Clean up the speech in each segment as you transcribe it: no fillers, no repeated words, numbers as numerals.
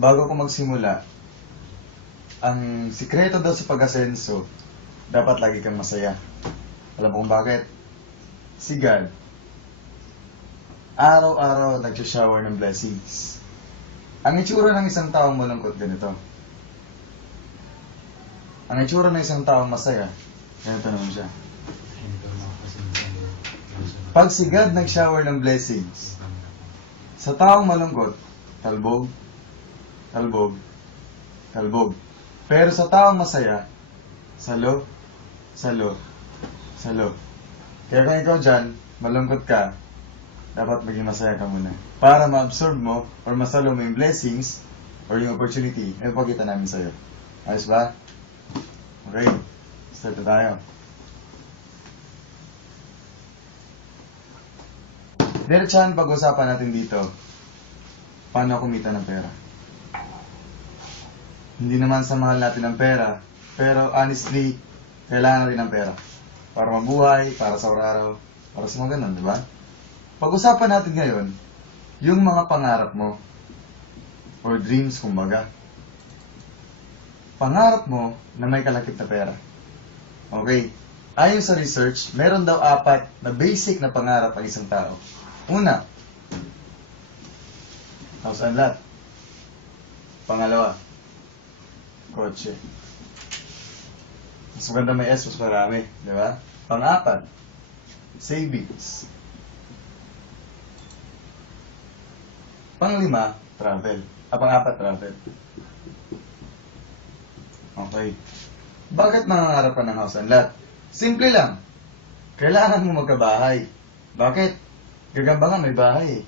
bago ko magsimula, ang sikreto daw sa pag-asenso, dapat lagi kang masaya. Alam mo kung bakit? Si God, araw-araw nag-shower ng blessings. Ang itsura ng isang taong malungkot ganito. Ang itsura ng isang taong masaya, ganito naman siya. Pag si God nag-shower ng blessings, sa taong malungkot, talbog, talbog, talbog. Pero sa taong masaya, salo, salo, salo. Kaya kung ikaw dyan, malungkot ka, dapat maging masaya ka muna. Para ma-absorb mo, or masalo mo yung blessings, or yung opportunity, ay pakita namin sa'yo. Ayos ba? Okay, start na tayo. Diretsahan pag-usapan natin dito, paano kumita ng pera. Hindi naman sa mahal natin ng pera, pero honestly, kailangan natin ng pera. Para mabuhay, para sa araw-araw, para sa mga ganun, di ba? Pag-usapan natin ngayon, yung mga pangarap mo, or dreams, kumbaga. Pangarap mo na may kalakip na pera. Okay, ayon sa research, meron daw 4 na basic na pangarap ang isang tao. Una, house and lot. Pangalawa, kotse. Mas maganda may S, mas marami. Di ba? Pang-4, savings. Pang-5, travel. Pang-4, travel. Okay. Bakit mangangarap ka ng house and lot? Simple lang. Kailangan mo magkabahay. Bakit? Gagamba nga may bahay.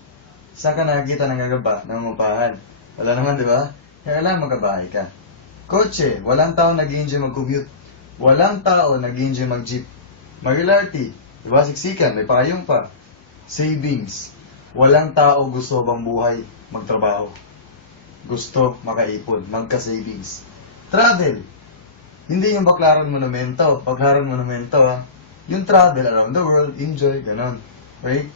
Saan ka nakakita ng gagamba? Nangungupahan. Wala naman, di ba? Kailangan magkabahay ka. Kotse, walang tao nag-enjoy mag-commute. Walang tao nag-enjoy mag-jeep. Regularity, di ba? Siksikan, may pakayong pa. Savings, walang tao gusto bang buhay magtrabaho. Gusto makaipon, magka-savings. Travel, hindi yung Baclaran Monumento, Pagharan Monumento, ha? Yung travel around the world, enjoy, ganon. Right?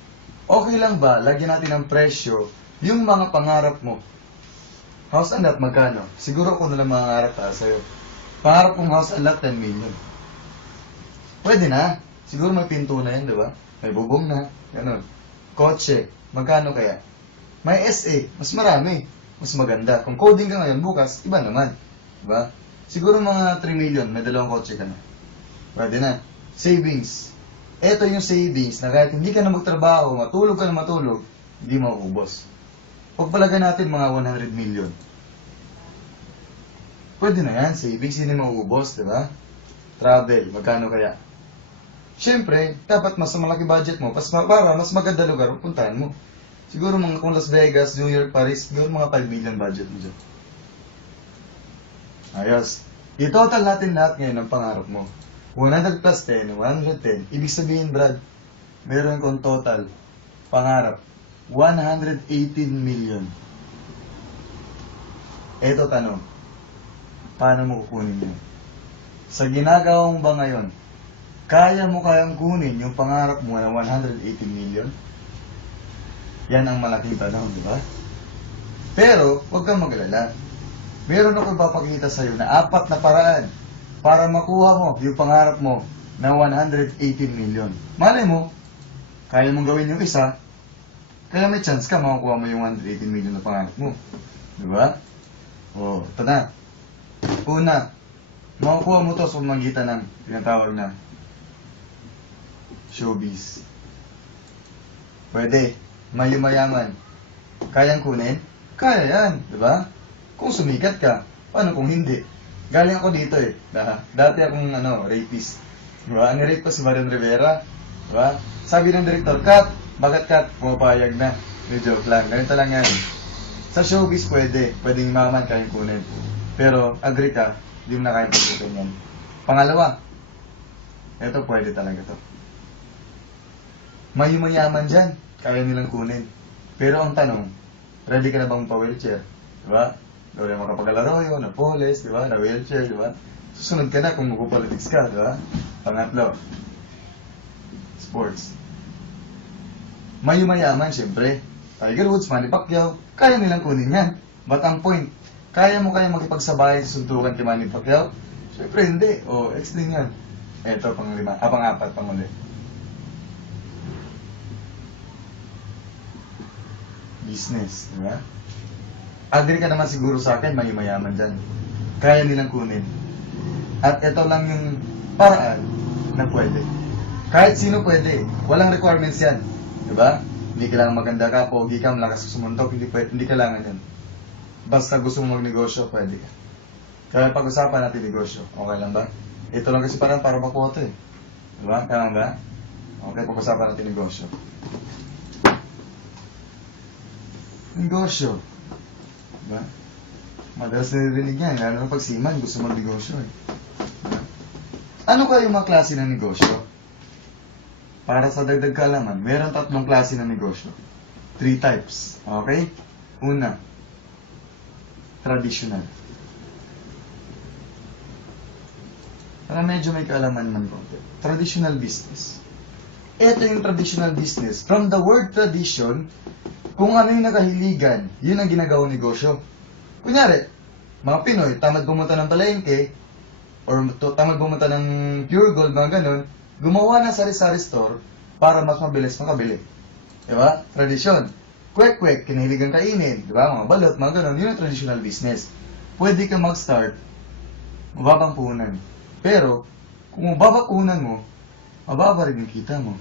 Okay lang ba, lagyan natin ng presyo, yung mga pangarap mo. House and lot, magkano? Siguro kung nalang mangarap sa'yo. Pangarap kong house and lot, 10 million. Pwede na. Siguro may pinto na yan, di ba? May bubong na, ganon. Kotse, magkano kaya? May SA, mas marami, mas maganda. Kung coding ka ngayon, bukas, iba naman. Diba? Siguro mga 3 million, may 2 kotse ka na. Pwede na. Savings. Ito yung savings na kahit hindi ka na magtrabaho, matulog ka na matulog, hindi mauubos. Pagpalagan natin mga 100 million. Pwede na yan, savings, hindi mauubos, diba? Travel, magkano kaya? Siyempre, dapat mas malaki budget mo, para mas maganda lugar, puntahan mo. Siguro mga kung Las Vegas, New York, Paris, siguro mga 5 million budget mo dyan. Ayos. I-total natin lahat ngayon ng pangarap mo. 100 plus 10, 110. Ibig sabihin, Brad, meron kong total pangarap, 118 million. Eto tanong, paano mo kukunin yun? Sa ginagawa mo ba ngayon, kaya mo kayang kunin yung pangarap mo na 118 million? Yan ang malaking tanong, di ba? Pero, huwag kang mag-alala. Meron ako ipapakita sa'yo na 4 na paraan para makuha mo yung pangarap mo na 118 million. Malay mo, kaya mong gawin yung isa, kaya may chance ka makukuha mo yung 118 million na pangarap mo. Diba? O, ito na. Una, makukuha mo to sa pamagitan ng tinatawag na showbiz. Pwede. Mayaman. Kayang kunin? Kaya yan. Diba? Kung sumikat ka, paano kung hindi? Galing ako dito eh. Dati akong rapist. Diba? Ang-rape ko si Marian Rivera. Diba? Sabi ng direktor, cut! Bakit cut? Pumapayag na. May joke lang. Ganito lang yan. Sa showbiz pwede. Pwedeng maman kayang kunin. Pero, agree ka, hindi mo na kayang pagkutin yan. Pangalawa, eto pwede talaga to. May mayaman dyan. Kaya nilang kunin. Pero ang tanong, ready ka na bang pa-wheelchair? Diba? Daw na makapagalaro yun, na police, di ba? Na wheelchair, di ba? Susunod ka na kung magpo-politics ka, di ba? Pangatlo, sports. May mayaman, syempre. Tiger Woods, Manny Pacquiao, kaya nilang kunin yan. But ang point, Kaya mo kaya makipagsabayan sa suntukan kay Manny Pacquiao? Siyempre hindi. O, X din yan. Eto, pang-apat, pang-uli. Business, di ba? Agree ka naman siguro sa akin, may mayaman dyan. Kaya nilang kunin. At ito lang yung paraan na pwede. Kahit sino pwede. Walang requirements yan. Di ba? Hindi kailangan maganda ka, pogi ka, malakas ka sumuntok, hindi kailangan yan. Basta gusto mo magnegosyo, pwede. Kaya pag-usapan natin negosyo. Okay lang ba? Ito lang kasi parang para makuha ito eh. Di ba? Kaya ba? Okay, pag-usapan natin negosyo. Negosyo. Diba? Madalas narinig yan, lalo na pag siman, gusto magnegosyo eh. Diba? Ano kaya yung mga klase ng negosyo? Para sa dagdag kaalaman, meron 3 klase ng negosyo. 3 types. Okay? Una, traditional. Para medyo may kaalaman man konti. Traditional business. Ito yung traditional business. From the word tradition, kung ano yung nakahiligan, yun ang ginagawang negosyo. Kunyari, mga Pinoy, tamad pumunta ng palengke, or tamad pumunta ng Pure Gold, mga ganun, gumawa ng sari-sari store para mas mabilis makabili. Diba? Tradisyon. Kwek-kwek, kinahiligan kainin. Diba? Mga balot, mga ganun. Yun ang traditional business. Pwede ka mag-start, mababang puhunan. Pero, kung mababa puhunan mo, mababa rin yung kita mo.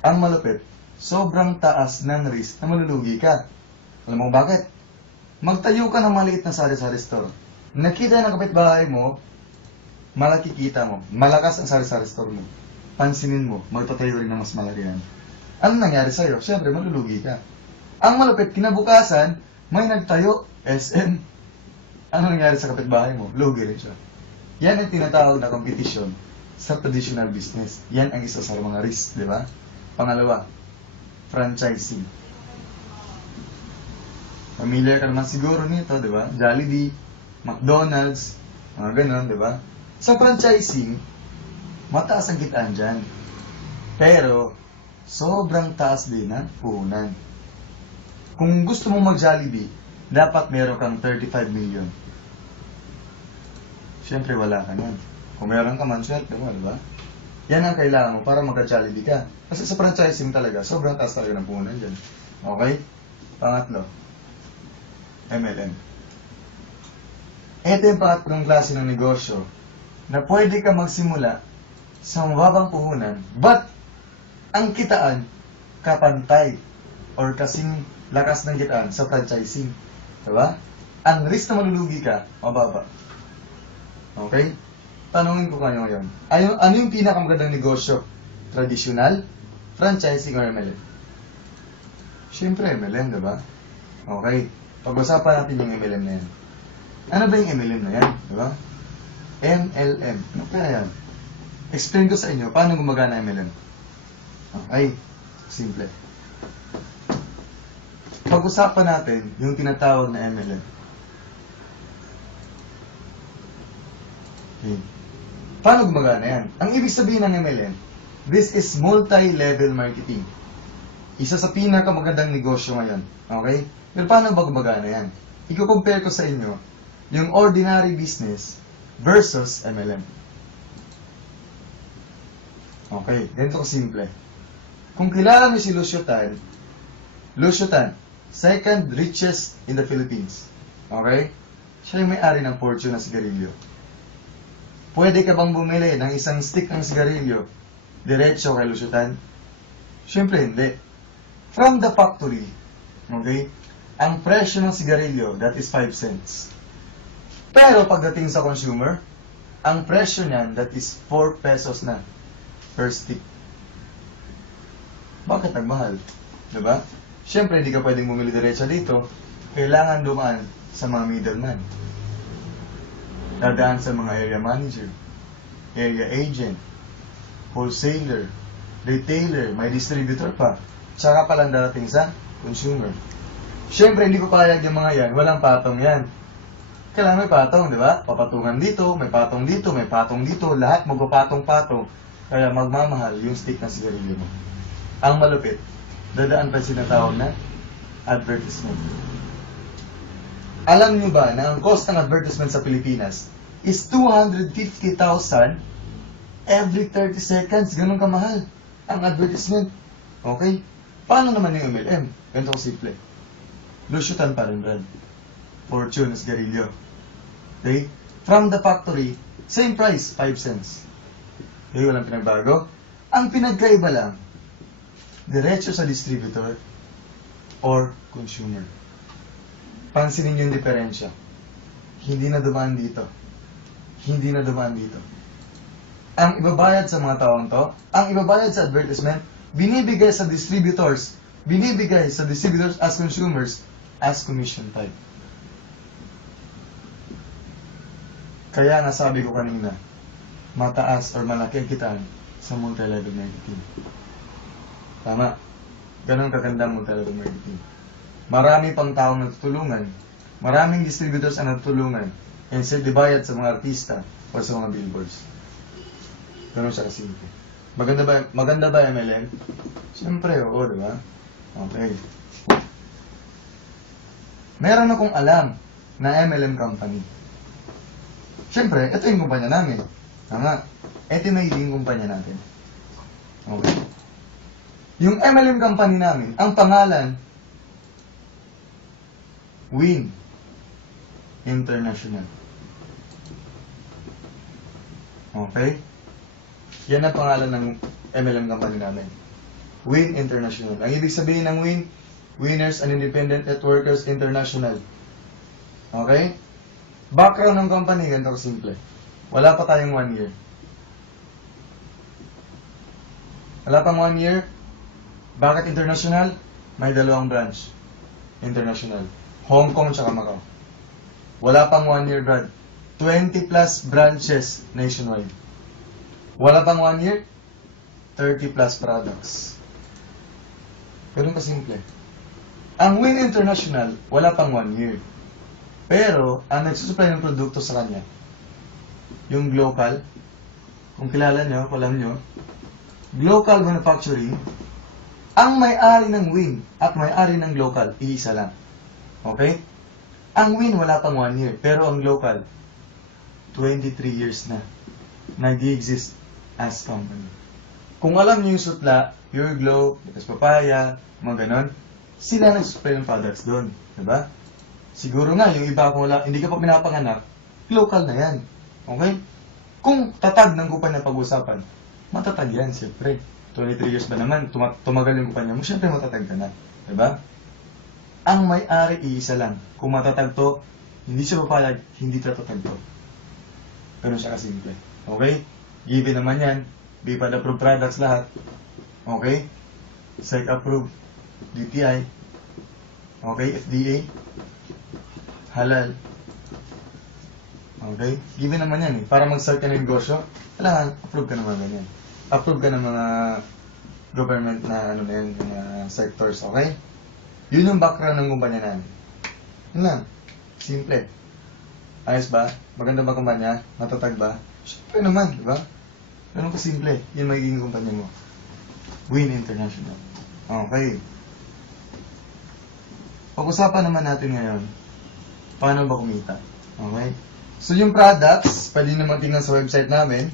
Ang malupit, sobrang taas ng risk na malulugi ka. Alam mo bakit? Magtayo ka ng maliit na sari-sari store. Nakita ng kapitbahay mo, malaki kita mo. Malakas ang sari-sari store mo. Pansinin mo, magtatayo rin ng mas malaki yan. Ano nangyari sa'yo? Siyempre, malulugi ka. Ang malupit, kinabukasan, may nagtayo, SM. Ano nangyari sa kapitbahay mo? Lugi rin siya. Yan ang tinatawag na competition sa traditional business. Yan ang isa sa mga risk, di ba? Pangalawa, franchising. Familiar ka naman siguro nito, di ba? Jollibee, McDonald's, mga ganon, di ba? Sa franchising, mataas ang kitaan dyan. Pero, sobrang taas din ang puhunan. Kung gusto mo mag-Jollibee, dapat meron kang 35 million. Siyempre, wala ka yan. Kung meron ka man, swerte mo, di ba? Yan ang kailangan mo para magka-Jollibee ka. Kasi sa franchising talaga, sobrang taas talaga ng puhunan dyan. Okay? Pangatlo, MLM. Ito yung pangatlong klase ng negosyo na pwede ka magsimula sa mababang puhunan, but ang kitaan kapantay or kasing lakas ng kitaan sa franchising. Diba? Ang risk na malulugi ka, mababa. Okay? Tanungin ko kayo ngayon. Ano yung pinakamagandang negosyo? Traditional, franchising, or MLM? Siyempre, MLM, diba? Okay. Pag-usapan natin yung MLM na yan. Ano ba yung MLM na yan? Diba? MLM. Ano kaya yan? Explain ko sa inyo paano gumagana MLM. Okay. Simple. Pag-usapan natin yung tinatawag na MLM. Okay. Paano gumagana yan? Ang ibig sabihin ng MLM, this is multi-level marketing. Isa sa pinakamagandang negosyo ngayon. Okay? Pero paano ba gumagana yan? I-compare ko sa inyo yung ordinary business versus MLM. Okay, ganito ko simple. Kung kilala mo si Lucio Tan, second richest in the Philippines. Okay? Siya yung may-ari ng Fortune na sigarilyo. Pwede ka bang bumili ng isang stick ng sigarilyo diretso kay Lucio Tan? Siyempre hindi. From the factory, okay, ang presyo ng sigarilyo, that is 5 cents. Pero pagdating sa consumer, ang presyo niyan, that is 4 pesos na per stick. Bakit nagmahal? Diba? Siyempre, hindi ka pwedeng bumili diretso dito. Kailangan dumaan sa mga middleman. Dadaan sa mga area manager, area agent, wholesaler, retailer, may distributor pa. Tsaka palang darating sa consumer. Siyempre, hindi ko payag yung mga yan. Walang patong yan. Kailangan may patong, di ba? Papatungan dito, may patong dito, may patong dito. Lahat magpapatong-patong. Kaya magmamahal yung stick na sigarilyo mo. Ang malupit, dadaan pa sinatawag na advertisement. Alam nyo ba na ang cost ng advertisement sa Pilipinas is 250,000 every 30 seconds? Ganun kamahal ang advertisement. Okay? Paano naman yung MLM? Ganito simple. Lusyutan pa rin brand. Fortune, Esgarillo. Okay? From the factory, same price, 5 cents. Okay, walang pinagbago. Ang pinagkaiba lang, diretso sa distributor or consumer. Pansinin yung diferensya. Hindi na dumaan dito. Hindi na dumaan dito. Ang ibabayad sa mga taong to, ang ibabayad sa advertisement, binibigay sa distributors. Binibigay sa distributors as consumers as commission type. Kaya nga sabi ko kanina, mataas or malaki ang kitaan sa multi-level marketing. Tama. Ganon kaganda ang multi-level marketing. Marami pang taong nagtutulungan, maraming distributors ang nagtutulungan, and instead dibayad sa mga artista o sa mga billboards. Ganon siya kasimple. Maganda ba MLM? Siyempre, oo, diba? Okay. Meron akong alam na MLM company. Siyempre, ito yung kumpanya namin. Tama. Ito yung magiging kumpanya natin. Okay. Yung MLM company namin, ang pangalan, Win International. Okay? Yan ang pangalan ng MLM company namin. Win International. Ang ibig sabihin ng Win, Winners and Independent Networkers International. Okay? Background ng company, ganito simple. Wala pa tayong 1 year. Wala pang 1 year. Bakit international? May 2 branch. International. Hong Kong tsaka Macau. Wala pang 1 year, Brad. 20 plus branches nationwide. Wala pang 1 year, 30 plus products. Ganun kasimple. Ang Win International, wala pang 1 year. Pero, ang nagsusupply ng produkto sa kanya, yung Glocal, kung kilala nyo, kung alam nyo, Glocal Manufacturing, ang may-ari ng Win at may-ari ng Glocal, iisa lang. Okay? Ang Win wala pang 1 year, pero ang Glocal, 23 years na nag-exist as company. Kung alam niyo yung Sutla, Pure Glow, Lucas Papaya, mga ganon, sila nag-supply ng products doon. Diba? Siguro nga, yung iba kung wala, hindi ka pa pinapanganak, local na yan. Okay? Kung tatag ng kumpanya pag-usapan, matatag yan, siyempre. 23 years ba naman, tumagal yung kumpanya mo, siyempre matatag ka na. Diba? Ang may-ari iisa lang. Kung matatag to, hindi siya papayag, hindi tatatag to. Ganun siya kasimple. Okay? Given naman yan, BPAD approved products lahat. Okay? SEC approved, DTI. Okay? FDA. Halal. Okay? Given naman yan eh. Para mag-start ka ng negosyo, kailangan approve ka naman ganyan. Approve ka ng mga government na ano na yun, mga sectors. Okay? Yun yung background ng kumpanya namin. Yun lang. Simple. Ayos ba? Maganda ba kumpanya? Matatag ba? Siyempre naman, di ba? Ganun ka simple. Yun magiging kumpanya mo. Win International. Okay. Pag-usapan naman natin ngayon, paano ba kumita? Okay? So yung products, pwede naman tingnan sa website namin,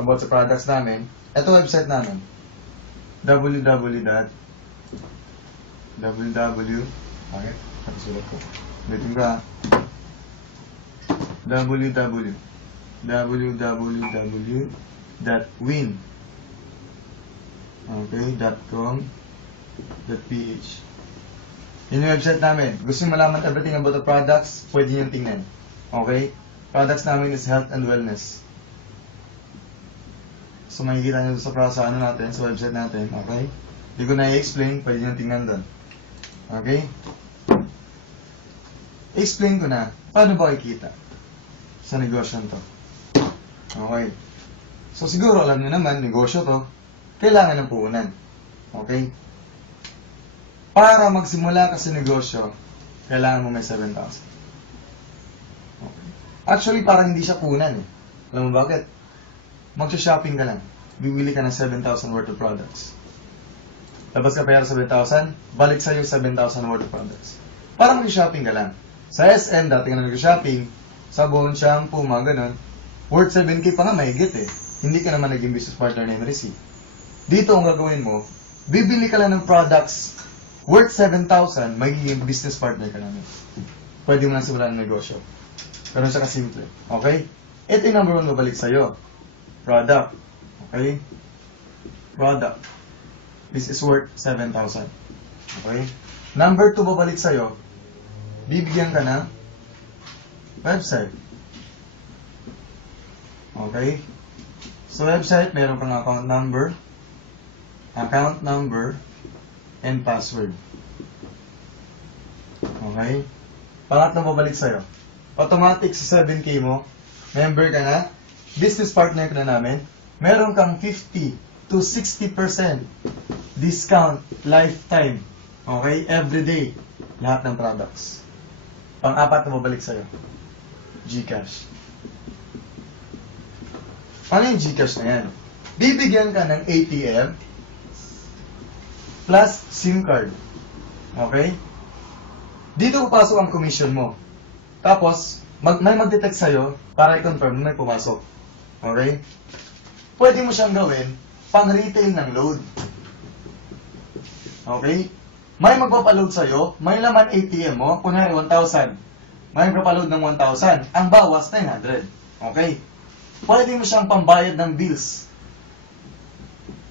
about sa products namin. Ito website namin. Okay? Pagsulat ko. Bitin ka. www.win .com.ph. Yun yung website namin. Gusto nyo malaman everything about the products, pwede nyo tingnan. Okay? Products namin is health and wellness. So makikita nyo sa ano natin, sa website natin. Okay? Hindi ko na i-explain, pwede nyo tingnan doon. Okay? Explain ko na, paano ba kikita sa negosyo to? Okay. So siguro alam nyo naman, negosyo to, kailangan ng puhunan. Okay? Para magsimula ka sa negosyo, kailangan mo may 7,000. Okay. Actually, parang hindi siya puhunan eh. Alam mo bakit? Magsha-shopping ka lang. Bibili ka ng 7,000 worth of products. Labas ka pera 7,000, balik sa'yo 7,000 worth of products. Parang mag-shopping ka lang. Sa SM, dati ka na nag-shopping, sabon, shampoo, mga ganun, worth 7K pa nga mahigit eh. Hindi ka naman naging business partner na Enrici. Dito ang gagawin mo, bibili ka lang ng products worth 7,000, magiging business partner ka namin. Pwede mo lang simulan ng negosyo. Ganun siya kasimple. Okay? Ito yung number 1 babalik sa'yo. Product. Okay? Product. This is worth 7,000. Okay? Number 2 babalik sa'yo, bibigyan ka ng website. Okay? So, website, meron kang account number, and password. Okay? Pangatlong babalik sa'yo. Automatic sa 7K mo, member ka na, business partner ka na namin, meron kang 50 to 60% discount lifetime. Okay? Every day. Lahat ng products. Pang-apat na babalik sa'yo. GCash. Paano yung GCash na yan? Bibigyan ka ng ATM plus SIM card. Okay? Dito papasok ang commission mo. Tapos, may mag-detect sa'yo para i-confirm na may pumasok. Okay? Pwede mo siyang gawin pang-retail ng load. Okay? May magpapaload sa'yo, may laman ATM mo, kunwari 1,000. May magpapaload ng 1,000. Ang bawas, 900. Okay? Pwede mo siyang pambayad ng bills.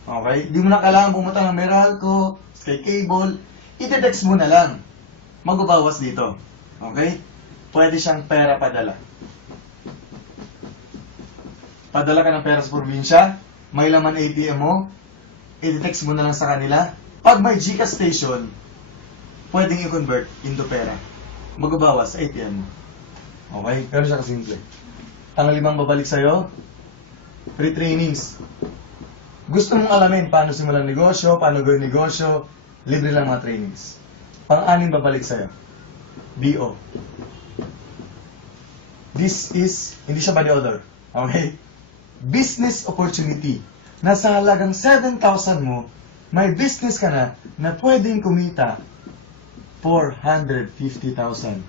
Okay? Di mo na kailangan pumunta ng Meralco, Sky Cable. I-text mo na lang. Magbabawas dito. Okay? Pwede siyang pera padala. Padala ka ng pera sa probinsya, may laman ATM mo, i-text mo na lang sa kanila. Pag may GCash station, pwedeng i-convert into pera. Magbabawas sa ATM mo. Okay? Pero siya kasimple. Ang 5 babalik sa'yo, free trainings. Gusto mong alamin paano simulan negosyo, paano gawin negosyo, libre lang mga trainings. Pang-6 babalik sa'yo, BO. This is, hindi siya body order. Okay? Business opportunity. Nasa halagang 7,000 mo, may business ka na pwedeng kumita 450,000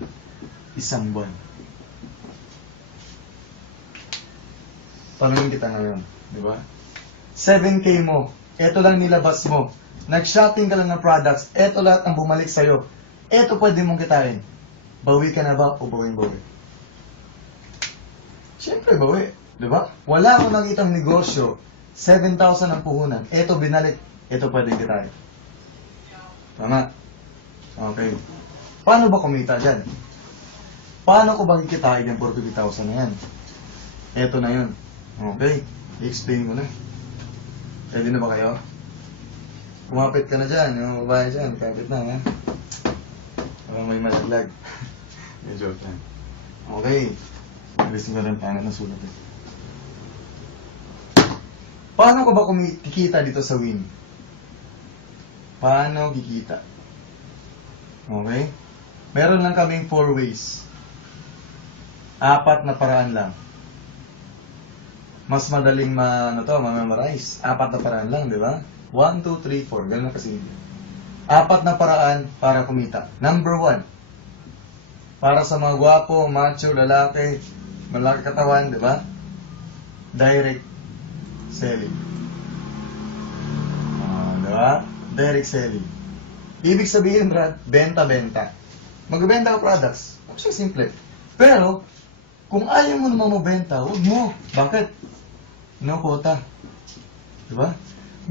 isang buwan. Tanungin kita ngayon, di ba? 7K mo, eto lang nilabas mo. Nag-shopping ka lang ng products, eto lahat ang bumalik sa'yo. Eto pwede mong kitain. Bawi ka na ba o bawing-bawi? Siyempre bawi, di ba? Wala akong nakitang negosyo, 7,000 ang puhunan. Eto binalik, eto pwede kitain. Tama? Okay. Paano ba kumita dyan? Paano ko ba kikitain yung 450,000 na yan? Eto na yun. Okay, i-explain ko na. Ready na ba kayo? Kumapit ka na dyan, yung babae dyan, kapit na ha. May malaglag. Medyo time. Okay. Alisin ko rin pangat na sulat eh. Paano ko ba kikita dito sa win? Paano kikita? Okay? Meron lang kaming 4 ways. 4 na paraan lang. Mas madaling ma-memorize. 4 na paraan lang, di ba? 1, 2, 3, 4. Ganun na kasi. 4 na paraan para kumita. Number 1. Para sa mga gwapo, macho, lalaki, malaki katawan, di ba? Direct selling. Di ba? Direct selling. Ibig sabihin, Brad, benta-benta. Magbenta ka products. Actually, simple. Pero, kung ayaw mo naman mabenta, huwag mo. Bakit? No quota. Diba?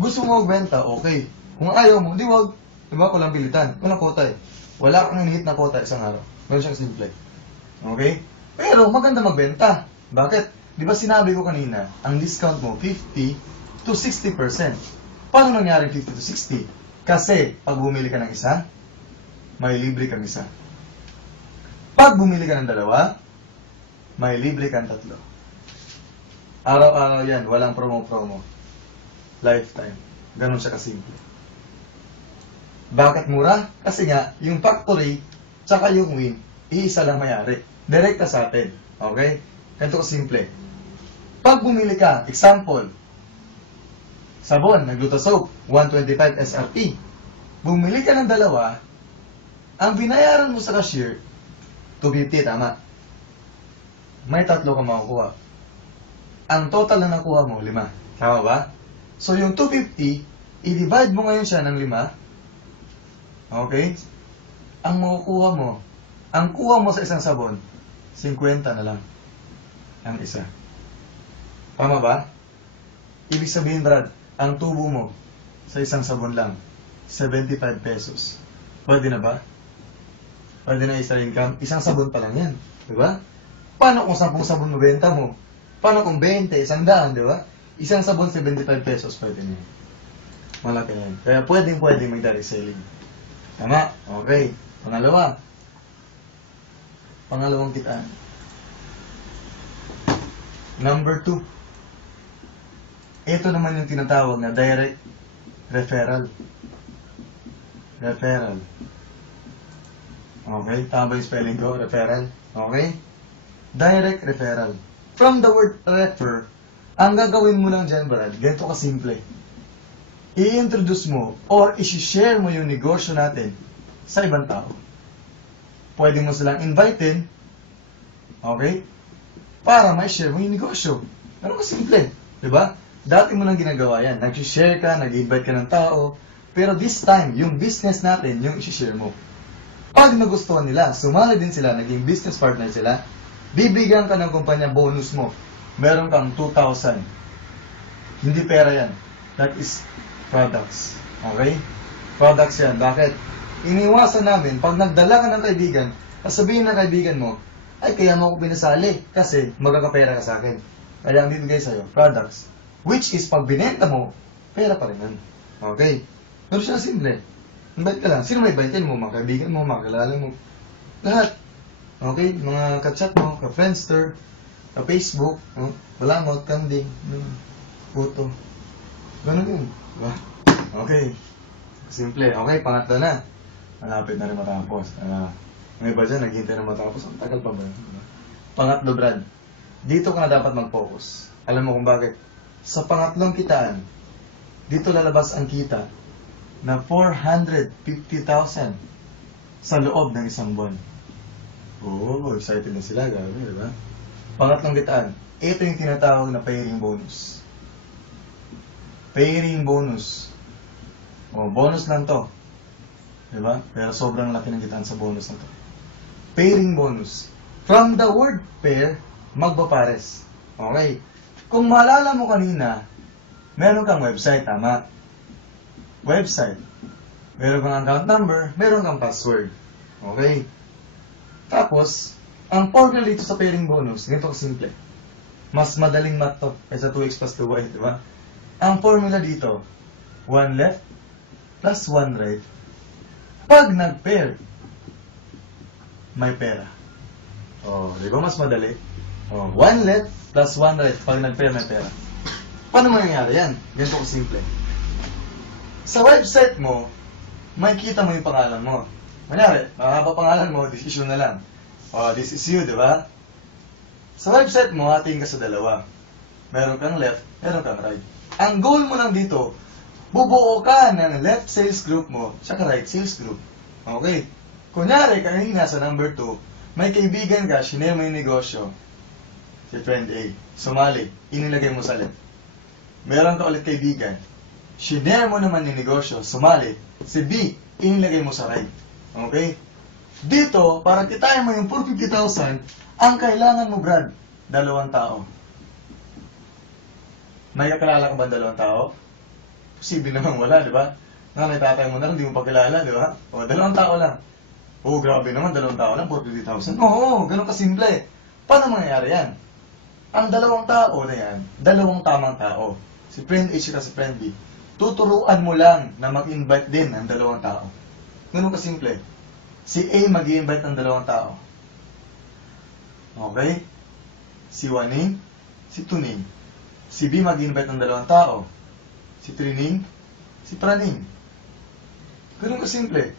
Gusto mo magbenta, okay. Kung ayaw mo, di wag. Diba? Walang pilitan. Walang quota eh. Wala kang nanihit na quota isang araw. Ganun siyang simple. Okay? Pero, maganda magbenta. Bakit? Di ba sinabi ko kanina, ang discount mo, 50 to 60%. Paano nangyari 50 to 60? Kasi, pag bumili ka ng isa, may libre kang isa. Pag bumili ka ng 2, may libre kang 3. Araw-araw yan, walang promo-promo. Lifetime. Ganun siya kasimple. Bakit mura? Kasi nga, yung factory, tsaka yung win, iisa lang mayari. Direkta sa atin. Okay? Ganito kasimple. Pag bumili ka, example, sabon, nagluto soap, 125 SRP. Bumili ka ng 2, ang binayaran mo sa cashier, 250, tama. May 3 ka makukuha. Ang total na nakuha mo, 5. Tama ba? So, yung 250, i-divide mo ngayon siya ng 5. Okay? Ang makukuha mo, ang kuha mo sa isang sabon, 50 na lang. Ang isa. Tama ba? Ibig sabihin, Brad, ang tubo mo sa isang sabon lang, 75 pesos. Pwede na ba? Pwede na isa income? Isang sabon pa lang yan. Diba? Paano kung 10 sabon mabenta mo? Paano kung 20, 100, diba? Isang sabon, 75 pesos, pwede na yan. Malaki na yan. Kaya pwedeng may direct selling. Tama? Okay. Pangalawang kitaan. Number 2. Ito naman yung tinatawag na direct referral. Referral. Okay? Tama yung spelling ko? Referral. Okay? Direct referral. From the word refer, ang gagawin mo lang dyan, Brad, ganito kasimple. I-introduce mo or isi-share mo yung negosyo natin sa ibang tao. Pwede mo silang invitein, okay? Para ma-share mo yung negosyo. Ganun kasimple. Diba? Dati mo nang ginagawa yan. Nag-share ka, nag-invite ka ng tao, pero this time, yung business natin, yung isi-share mo. Pag nagustuhan nila, sumali din sila, naging business partner sila, bibigyan ka ng kumpanya bonus mo. Meron kang 2,000. Hindi pera yan. That is products. Okay? Products yan. Bakit? Iniwasan namin, pag nagdala ka ng kaibigan, sabihin ng kaibigan mo, ay kaya mo ako pinasali kasi magkakapera ka sa akin. Kaya ang bibigay sa'yo, products. Which is, pag binenta mo, pera pa rin yan. Okay? Pero siya simple. Invite ka lang. Sino may invite mo? Mga kaibigan mo, mga kilala mo. Lahat. Okay? Mga ka-chat mo, ka-friendster, ka-Facebook, wala mo, kanding, puto. Ganun yun. Diba? Okay. Simple. Okay, pangatlo na. Malapit na rin matapos. Ang iba dyan, naghihintay na matapos. Ang tagal pa ba yun? Pangatlo, Brad. Dito ka na dapat mag-focus. Alam mo kung bakit? Sa pangatlong kitaan, dito lalabas ang kita na 450,000 sa loob ng isang buwan. Oo, excited na sila. Gabi, diba? Pangatlong kitaan, ito yung tinatawag na pairing bonus. Pairing bonus. Bonus lang to. Diba? Pero sobrang laki ng kitaan sa bonus na to. Pairing bonus. From the word pair, magpapares. Okay. Kung maalala mo kanina, meron kang website, tama? Website. Meron kang account number, meron kang password. Okay. Tapos, ang formula dito sa pairing bonus, ganito kasimple. Mas madaling math to kaysa 2x plus 2y, diba? Ang formula dito, 1 left plus 1 right. Pag nag-pair, may pera. Di ba mas madali? 1 left plus 1 right. Pag nag-pair, may pera. Paano mangyayari yan? Ganito ko simple. Sa website mo, may kita mo yung pangalan mo. Kunyari, mahaba pangalan mo, decision na lang. This is you, di ba? Sa website mo, hatiin ka sa dalawa. Meron kang left, meron kang right. Ang goal mo lang dito, bubuo ka ng left sales group mo, tsaka right sales group. Okay. Kunyari, kanina sa number 2, may kaibigan ka, shinare mo yung negosyo. Si friend A, sumali, inilagay mo sa left. Meron ka ulit kaibigan, shinare mo naman yung negosyo, sumali. Si B, inilagay mo sa right. Okay? Dito, para kitain mo yung 450,000, ang kailangan mo, Brad, 2 tao. May kakilala ka ba 2 tao? Posible naman wala, di ba? Nanay tatay mo na lang, di mo pa kilala, di ba? 2 tao lang. Grabe naman, 2 tao lang, 450,000. Oo, ganun kasimple. Paano mangyayari yan? Ang 2 tao na yan, 2 tamang tao. Si friend A at si friend B. Tuturuan mo lang na mag-invite din ng 2 tao. Ganun kasimple. Si A mag-invite ng 2 tao. Okay? Si Waning, si Tuning. Si B mag-invite ng 2 tao. Si Trining, si Praning. Ganun kasimple.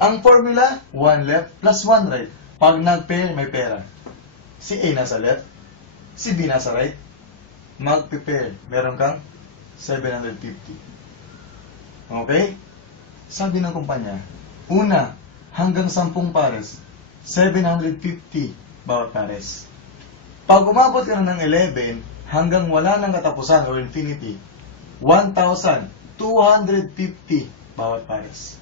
Ang formula, 1 left plus 1 right. Pag nag-pair, may pera. Si A nasa left, si B nasa right. Mag-pair, meron kang 750. Okay? Sabi ng kumpanya, una, hanggang 10 pares, 750 bawat pares. Pag umabot ka na ng 11, hanggang wala ng katapusan or infinity, 1,250 bawat pares.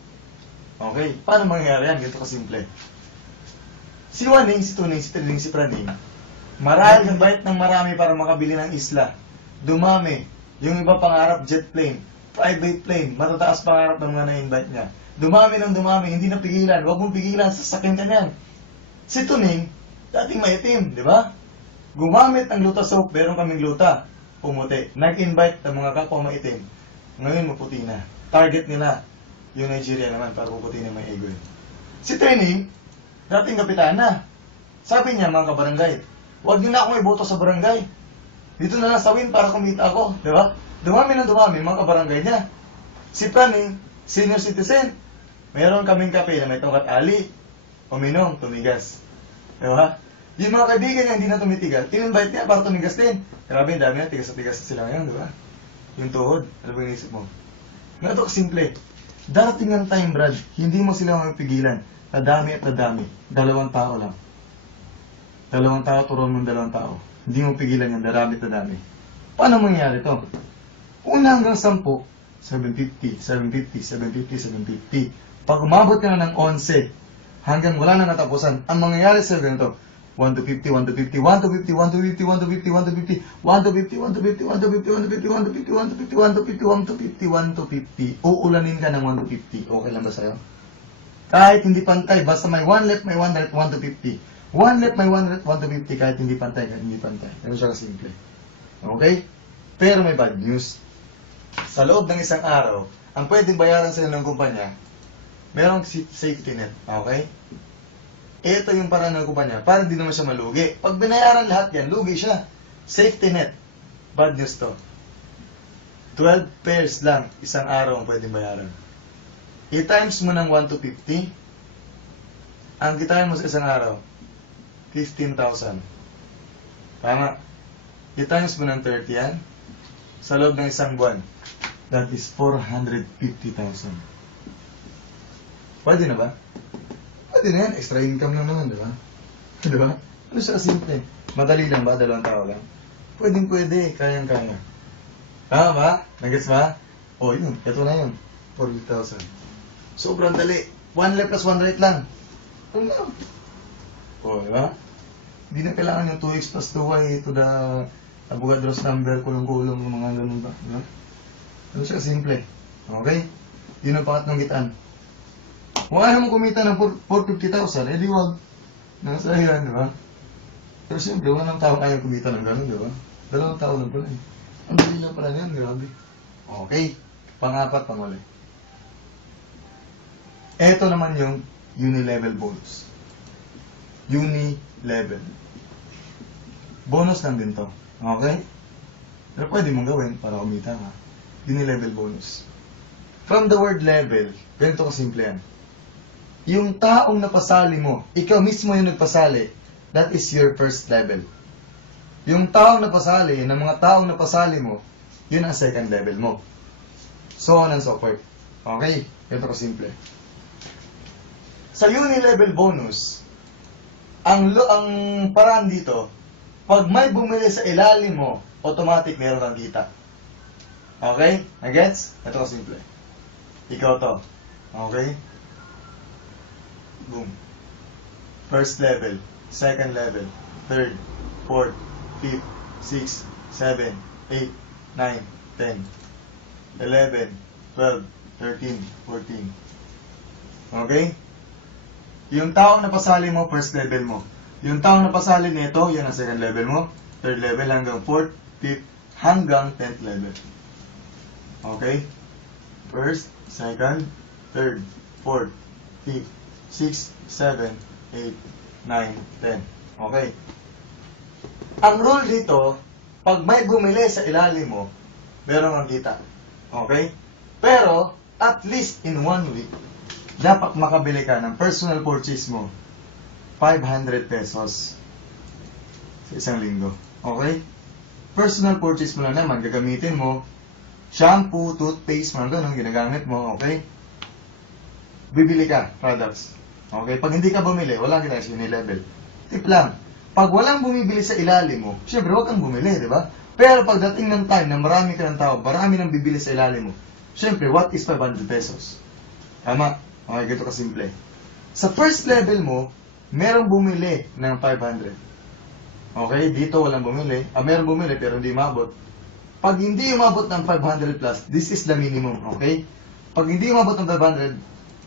Okay? Paano mangyayari yan? Ganito kasimple. Si Waning, si Tuning, si Trining, si Praning, marahil nag-bite ng marami para makabili ng isla. Dumami. Yung iba pangarap, jet plane, private plane, matataas pangarap ng mga na-invite niya. Dumami ng dumami, hindi na pigilan. Huwag mong pigilan, sasakyan ka niyan. Si Tuning, dating maitim, di ba? Gumamit ng luta soap, meron kaming luta, pumuti. Nag-invite ng mga kapwa maitim. Ngayon, maputi na. Target nila, yung Nigeria naman, para puputi na may ego. Si Training, dating kapitana. Sabi niya, mga kabarangay, huwag niyo na akong iboto sa barangay. Dito na lang sa win para kumita ako. Di ba? Dumami ng dumami, mga kabarangay niya. Si Praning, senior citizen. Meron kaming kape na may tongkat ali. Uminom, tumigas. Di ba? Yung mga kaibigan niya hindi na tumitigas, in-invite niya para tumigas din. Grabe, dami na, tigas na sila ngayon, di ba? Yung tuhod, ano ba inisip mo? Ganito kasimple. Darating ang time, Brad, hindi mo sila mapigilan. Nadami at nadami. 2 tao lang. 2 tao, turuan mo 2 tao. Hindi mo pigilan yan, darami at nadami. Paano mangyayari to? Una hanggang 10, 750, 750, 750, 750. Pag umabot ka na ng 11, hanggang wala nang katapusan, ang mangyayari sa'yo ganito, 1 to 50, 1 to 50, 1 to 50, 1 to 50, 1 to 50, 1 to 50, 1 to 50, 1 to 50, 1 to 50, 1 to 50, 1 to 50, 1 to 50, 1 to 50, 1 to 50, 1 to 50. Uulanin ka ng 1 to 50. Okay lang ba sa'yo? Kahit hindi pantay, basta may 1 left, may 1 right, 1 to 50. 1 left, may 1 right, 1 to 50, kahit hindi pantay, kahit hindi pantay. Ganun siya kasimple. Okay? Pero may bad news. Sa loob ng isang araw, ang pwedeng bayaran sa'yo ng kumpanya, merong safety net. Okay? Ito yung paraan ng kumpanya, para hindi naman siya malugi. Pag binayaran lahat yan, lugi siya. Safety net. Bad news to. 12 pairs lang, isang araw ang pwedeng bayaran. I-times mo ng 1 to 50, ang kitain mo sa isang araw, 15,000. Tama. I-times mo ng 30 yan, sa loob ng isang buwan, that is 450,000. Pwede na ba? Pwede na yan. Extra income lang naman, di ba? Di ba? Ano siya simple? Madali lang ba? 2 tao lang? Pwede. Kayang-kaya. Tama ba? Nagets ba? O, yun. Ito na yun. 40,000. Sobrang dali. 1 left plus 1 right lang. Ano lang? O, di ba? Hindi na kailangan yung 2x plus 2y to the Avogadro's number, kulong-kulong, mga ganun ba? Di ba? Ano siya simple? Okay? Yun ang pangatlong gitaan. Kung ayaw mo kumita ng 450,000, di wag. Nasa yan, di ba? Pero siyempre, walang taong ayaw kumita ng gano'n, di ba? 2 tao lang pala eh. Ang dali lang pala yan, grabe. Okay. Pang-apat, pang-uli. Ito naman yung uni-level bonus. Uni-level. Bonus lang din to. Okay? Pero pwede mong gawin para kumita ka. Uni-level bonus. From the word level, ganito kasimple yan. Yung taong napasali mo, ikaw mismo yung nagpasali, that is your first level. Yung taong napasali, ng mga taong napasali mo, yun ang second level mo. So on and so forth. Okay? Ito ko simple. Sa uni-level bonus, ang paraan dito, pag may bumili sa ilalim mo, automatic meron kang kita. Okay? Nagets? Ito ko simple. Ikaw to. Okay? Boom. First level, second level, third, fourth, fifth, sixth, 7, 8, 9, 10, 11, 12, 13, 14. Okay? Yung taong napasali mo, first level mo. Yung taong napasali nito, yan ang second level mo. Third level hanggang fourth, fifth, hanggang 10th level. Okay? First, second, third, fourth, fifth, 6, 7, 8, 9, 10. Okay. Ang rule dito, pag may bumili sa ilalim mo, meron kang kita. Okay? Pero, at least in 1 week, dapat makabili ka ng personal purchase mo, 500 pesos sa isang linggo. Okay? Personal purchase mo lang naman, gagamitin mo, shampoo, toothpaste, mga ganun, ginagamit mo, okay? Bibili ka, products. Okay? Pag hindi ka bumili, wala kita sa level. Tip lang. Pag walang bumibili sa ilalim mo, syempre huwag kang bumili, di ba? Pero pagdating ng time na marami ka ng tao, marami nang bibili sa ilalim mo, syempre, what is 500 pesos? Tama? Okay, ganito kasimple. Sa first level mo, merong bumili ng 500. Okay? Dito walang bumili. Merong bumili pero hindi umabot. Pag hindi umabot ng 500 plus, this is the minimum. Okay? Pag hindi umabot ng 500,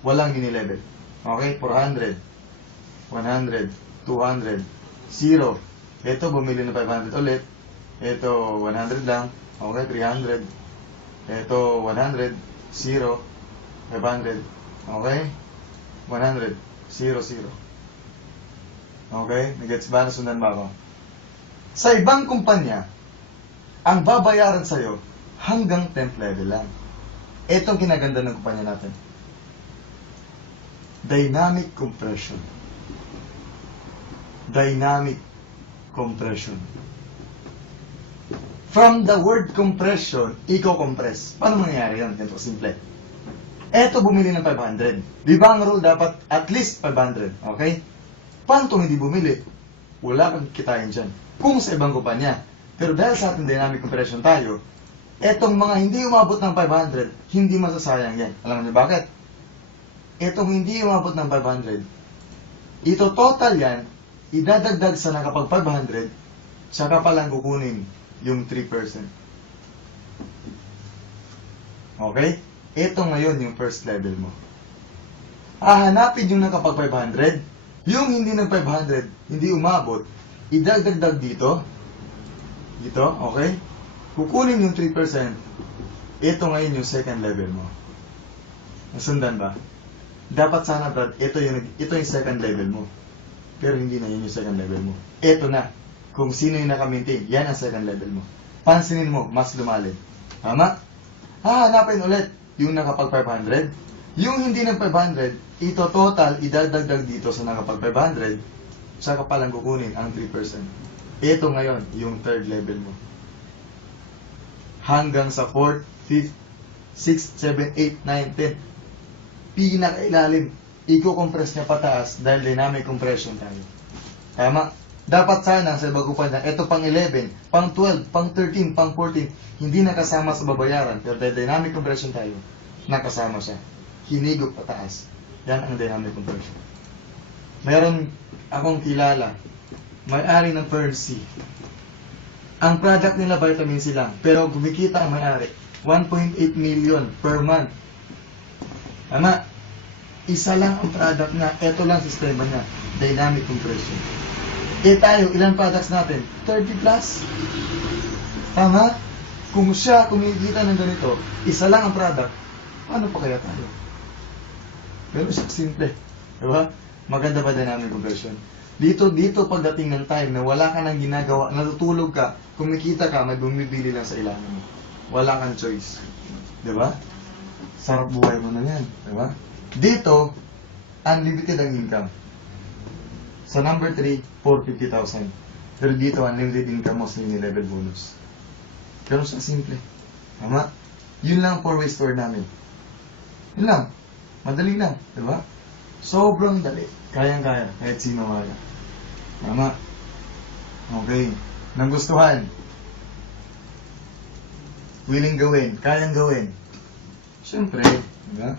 walang mini-level. Okay? 400, 100, 200, 0. Ito, bumili ng 500 ulit. Ito, 100 lang. Okay, 300. Ito, 100, 0, 500. Okay? 100, 0, 0. Okay? Nagets ba? Nasundan ba ako? Sa ibang kumpanya, ang babayaran sa'yo hanggang 10th level lang. Ito ginaganda ng kumpanya natin. Dynamic compression. Dynamic compression. From the word compression, i-compress. Paano mangyayari yun? Ganito simple. Eto bumili ng 500. Di ba ang rule dapat at least 500? Okay? Paano itong hindi bumili? Wala kang kitain dyan. Kung sa ibang kumpanya. Pero dahil sa ating dynamic compression tayo, etong mga hindi umabot ng 500, hindi masasayang yan. Alam niyo bakit? Etong hindi umabot ng 500, ito total yan, idadagdag sa nakapag 500, saka palang kukunin yung 3%. Okay? Ito ngayon yung first level mo. Hahanapin yung nakapag 500, yung hindi ng 500, hindi umabot, idagdagdag dito, okay? Kukunin yung 3%, ito ngayon yung second level mo. Nasundan ba? Dapat sana, Brad, ito yung second level mo. Pero hindi na yun yung second level mo. Ito na. Kung sino yung naka-maintain, yan ang second level mo. Pansinin mo, mas lumalim. Tama? Hahanapin ulit yung nakapag 500. Yung hindi ng 500, ito total, idadagdag dito sa nakapag 500, saka palang kukunin ang 3%. Ito ngayon, yung third level mo. Hanggang sa 4th, 5th, 6th, 7th, 8th, 9th, 10th. Pinakailalim. I-compress niya pataas dahil dynamic compression tayo. Tama? Dapat sana sa bago pa niya, ito pang 11, pang 12, pang 13, pang 14, hindi nakasama sa babayaran. Pero dahil dynamic compression tayo, nakasama siya. Hinigop pataas. Yan ang dynamic compression. Meron akong kilala, may-ari ng Percy. Ang product nila vitamin C lang, pero kumikita ang may-ari 1.8 million per month. Tama? Isa lang ang product na, ito lang sistema niya, dynamic compression. Tayo, ilan products natin? 30 plus. Tama? Kung siya kumikita ng ganito, isa lang ang product, paano pa kaya tayo? Pero siya simple. Diba? Maganda ba dynamic compression? Dito pagdating ng time na wala ka nang ginagawa, natutulog ka, kumikita ka, may bumibili lang sa ilalim mo. Wala kang choice. Diba? Sarap buhay mo na yan. Diba? Dito, unlimited ang income. Sa number 3, 450,000. Pero dito, unlimited income mo sa level bonus. Ganun siya simple. Tama? Yun lang 4-way store namin. Yun lang. Madali lang. Diba? Sobrang dali. Kayang-kaya. Kahit sino kaya. Tama? Okay. Nanggustuhan. Willing gawin. Kayang gawin. Siyempre. Diba?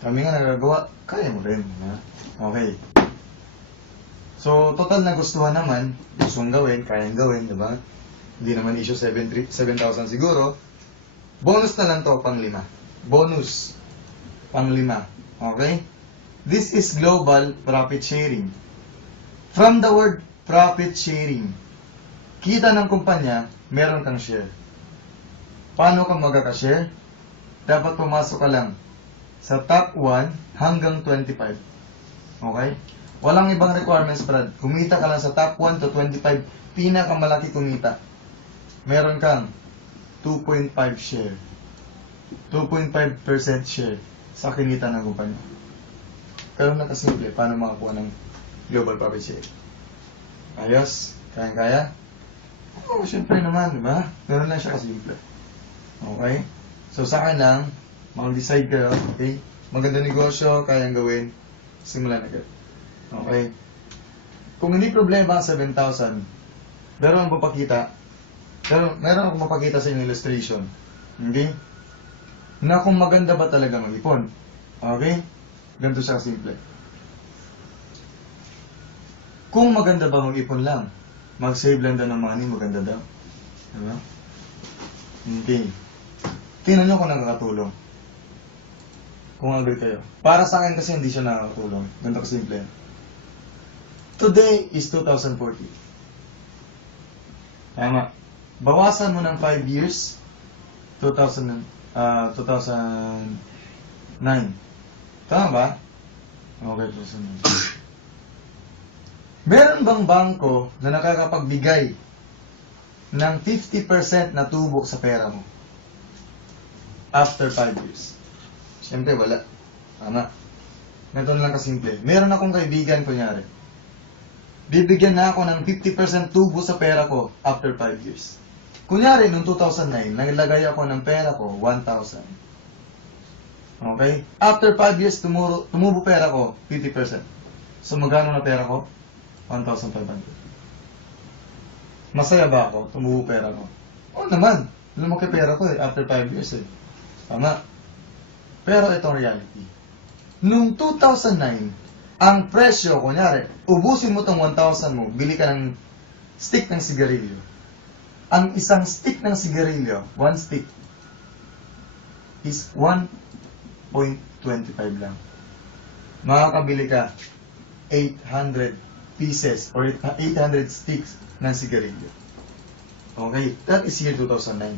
Kami nga nagagawa. Kaya mo rin. Diba? Okay. So, total na gustuhan naman. Gustong gawin. Kayang gawin. Diba? Hindi naman issue 7,000 siguro. Bonus na lang to, pang 5. Bonus. Pang 5. Okay? This is global profit sharing. From the word profit sharing, kita ng kumpanya, meron kang share. Paano ka magkaka-share? Dapat pumasok ka lang sa top 1 hanggang 25. Okay? Walang ibang requirements, Brad. Kumita ka lang sa top 1 to 25, pinakamalaki kumita. Meron kang 2.5 share. 2.5% share sa kinita ng kumpanya. Pero nakasimple, paano makakuha ng global profit share? Ayos? Kaya-kaya? Oo, syempre naman, di ba? Pero lang siya kasimple. Okay? So, sa akin lang, mag-decide kayo, okay? Maganda negosyo, kayang gawin, simulan agad. Okay? Kung hindi problema ang 7,000, meron akong mapakita, pero meron akong mapakita sa inyong illustration. Okay? Na kung maganda ba talaga mag-ipon. Okay? Ganito siya simple. Kung maganda ba mag-ipon lang, mag-save lang daw ng money, maganda daw. Diba? Okay. Tingnan nyo kung nakakatulong. Kung agree kayo. Para sa akin kasi hindi siya nakakatulong. Ganito kasimple. Today is 2040. Tama. Bawasan mo ng 5 years, 2009. Tama ba? Okay, 2009. Meron bang bangko na nakakapagbigay ng 50% na tubo sa pera mo after 5 years? Siyempre, wala. Tama. Ganito lang kasimple. Meron akong kaibigan, kunyari. Bibigyan na ako ng 50% tubo sa pera ko after 5 years. Kunyari, noong 2009, naglagay ako ng pera ko, 1,000. Okay? After 5 years, tumubo pera ko, 50%. So, magkano na pera ko? 1,500. Masaya ba ako? Tumubo pera ko? Oo naman. Lumaki pera ko after 5 years Tama. Pero itong reality. Noong 2009, ang presyo, kunyari, ubusin mo tong 1,000 mo, bili ka ng stick ng sigarilyo. Ang isang stick ng sigarilyo, one stick, is 1.25 lang. Makakabili ka 800 pieces or 800 sticks ng sigarilyo. Okay, that is year 2009.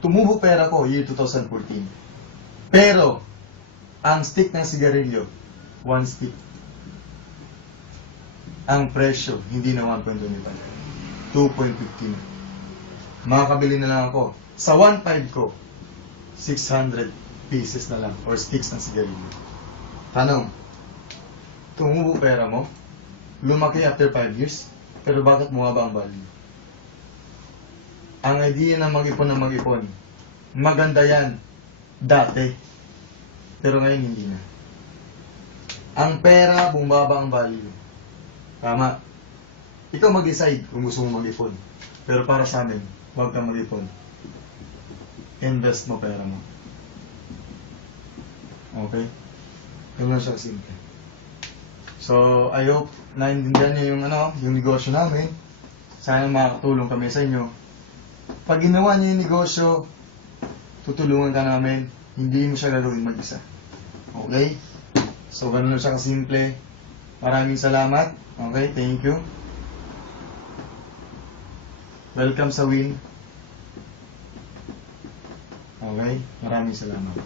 Tumubo pera ko year 2014. Pero, ang stick ng sigarilyo, one stick. Ang presyo, hindi na 1.25. 2.15. Makakabili na lang ako. Sa 1.5 ko, 600 pieces na lang or sticks ng sigarilyo. Tanong, tumubo pera mo, lumaki after 5 years, pero bakit bumaba ang value? Ang idea na mag-ipon, maganda yan dati, pero ngayon hindi na. Ang pera, bumaba ang value. Tama. Ikaw mag-decide kung gusto mo mag-ipon. Pero para sa amin, huwag kang mag-ipon. Invest mo pera mo. Okay? Yun lang siya simple. So, I hope naintindihan niyo yung negosyo namin. Sana makakatulong kami sa inyo. Pag ginawa niyo yung negosyo, tutulungan ka namin. Hindi mo siya gagawin mag-isa. Okay? So, ganun lang siya kasimple. Maraming salamat. Okay, thank you. Welcome sa Win. Okay, maraming salamat.